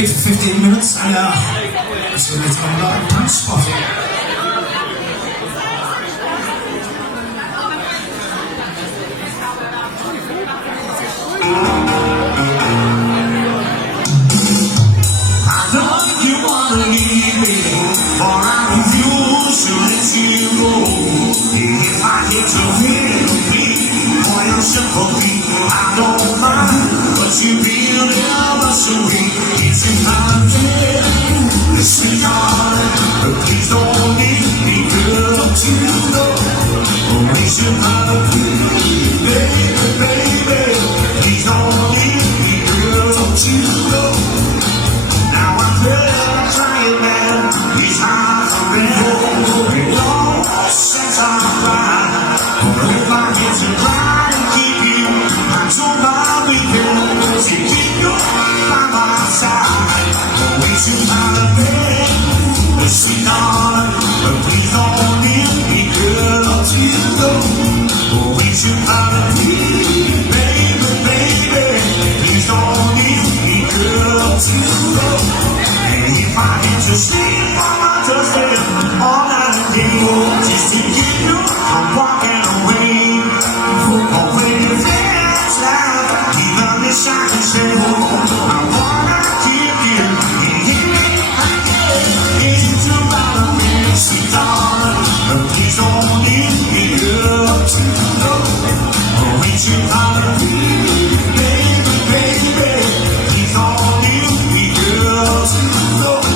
15 minutes and it's going to take a lot of time spotting. Sympathy, I don't mind, but you feel never sweet. It's in my head, listen, darling, but please don't leave me, girl, to know. Only sympathy, baby, baby, please don't leave me, girl, to know. Now I'm trying, man, these eyes are red, long since I'm fine. If I get to cry, so my weekend to keep you by my side. We should have a bed, sweet darling, but please don't leave me, girl, to go. We should have a bed, baby, baby, please don't leave me, girl, to go. And if I had to sleep on my doorstep all night and day, just to keep you from walking away, I can say, I wanna keep you. It's about me, sweet darling, but please don't leave me up to know. We should have me, baby, baby, please don't leave me up to know.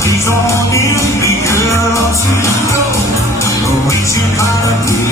Please don't leave me, girl, to go. We should have